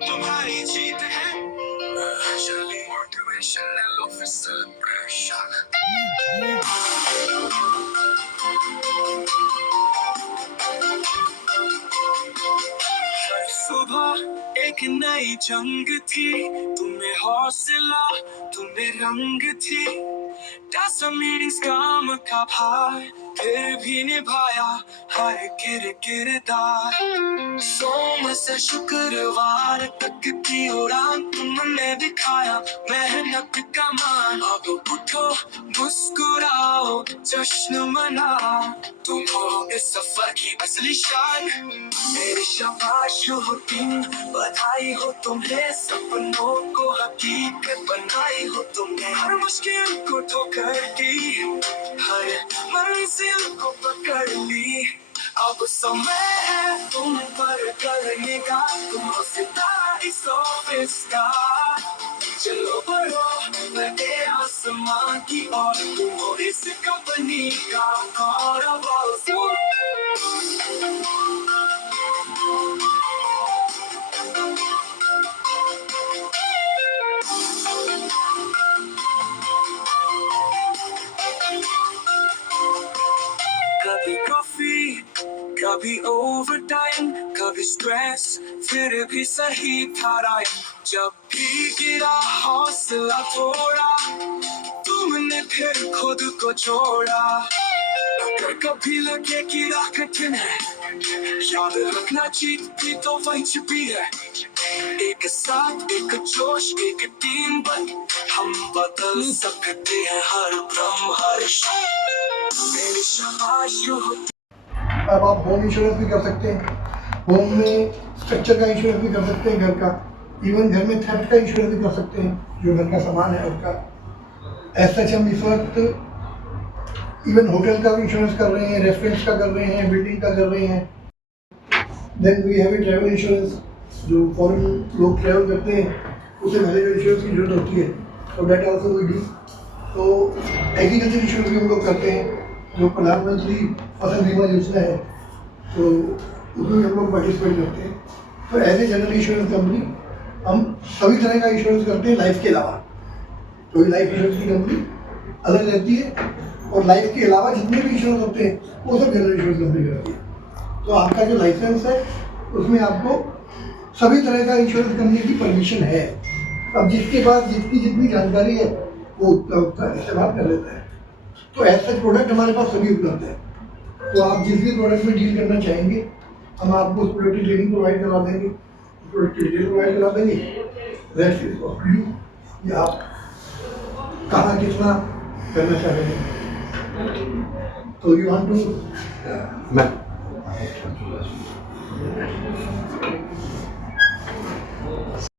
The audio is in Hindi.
तुम्हारी जीत है। चली मोटिवेशन ले लो फिर सेलिब्रेशन। सुबह एक नई जंग थी, तुम्हें हौसला तुम्हें रंग थी। 10 मीटिंग्स काम का भार, फिर भी निभाया हर किरदार। सोम से शुक्रवार तक की उड़ान तुमने दिखाया मेहनत का मान। अब उठो मुस्कुराओ जश्न मनाओ, तुम हो इस सफर की असली शान। मेरी शाबाश हो टीम, बधाई हो तुम्हें, सपनों को हकीकत बनाई हो तुमने। हर मुश्किल को ठोकर दी, हर मंजिल को पकड़ ली। अब समय है तुम पर करने का, तुम हो सितारे सोफिस्टार। चलो बढ़ो बड़े आसमान की ओर, तुम हो इस कंपनी का गौरव। कभी कॉफी, कभी ओवर टाइम, कभी स्ट्रेस, फिर भी सही था राइम। जब भी गिरा हौसला थोड़ा, तुमने फिर खुद को जोड़ा। अगर कभी लगे कि राह कठिन है, याद रखना जीत भी तो वहीं छिपी है। एक साथ एक जोश एक टीम बन, हम बदल सकते हैं हर भ्रम हर क्षण। मेरी शाबाश हो। अब आप होम इंश्योरेंस भी कर सकते हैं, होम में स्ट्रक्चर का इंश्योरेंस भी कर सकते हैं, घर का, इवन घर में थेफ्ट का इंश्योरेंस भी कर सकते हैं, जो घर का सामान है उसका। ऐसा हम इस वक्त इवन होटल का भी इंश्योरेंस कर रहे हैं, रेस्टोरेंट्स का कर रहे हैं, बिल्डिंग का कर रहे हैं। Then we have a travel insurance, जो फॉरेन लोग ट्रैवल करते हैं उसे मैनेजर इंश्योरेंस की जरूरत होती है, तो डेट ऑल्सो वी डू। तो एग्रीकल्चर इंश्योरेंस भी हम लोग करते हैं, जो प्रधानमंत्री फसल बीमा योजना है, तो उसमें हम लोग पार्टिसिपेट करते हैं। तो as a general insurance company हम सभी तरह का इंश्योरेंस करते हैं लाइफ के अलावा। तो ये लाइफ इंश्योरेंस की कंपनी अलग रहती है, और लाइफ के अलावा जितने भी इंश्योरेंस होते हैं वो सब जनरल इंश्योरेंस कंपनी करती है। तो आपका जो लाइसेंस है उसमें आपको सभी तरह का इंश्योरेंस करने की परमिशन है। अब जिसके पास जितनी जितनी जानकारी है वो उतना इस्तेमाल कर लेता है। तो ऐसा प्रोडक्ट हमारे पास सभी उपलब्ध है। तो आप जिस भी प्रोडक्ट में डील करना चाहेंगे हम आपको उस प्रोडक्ट की ट्रेनिंग प्रोवाइड करा देंगे, प्रोडक्ट की डिटेल प्रोवाइड करा देंगे। Rest is up to you कि आप कहाँ कितना करना चाह रहे हैं। तो यू वांट टू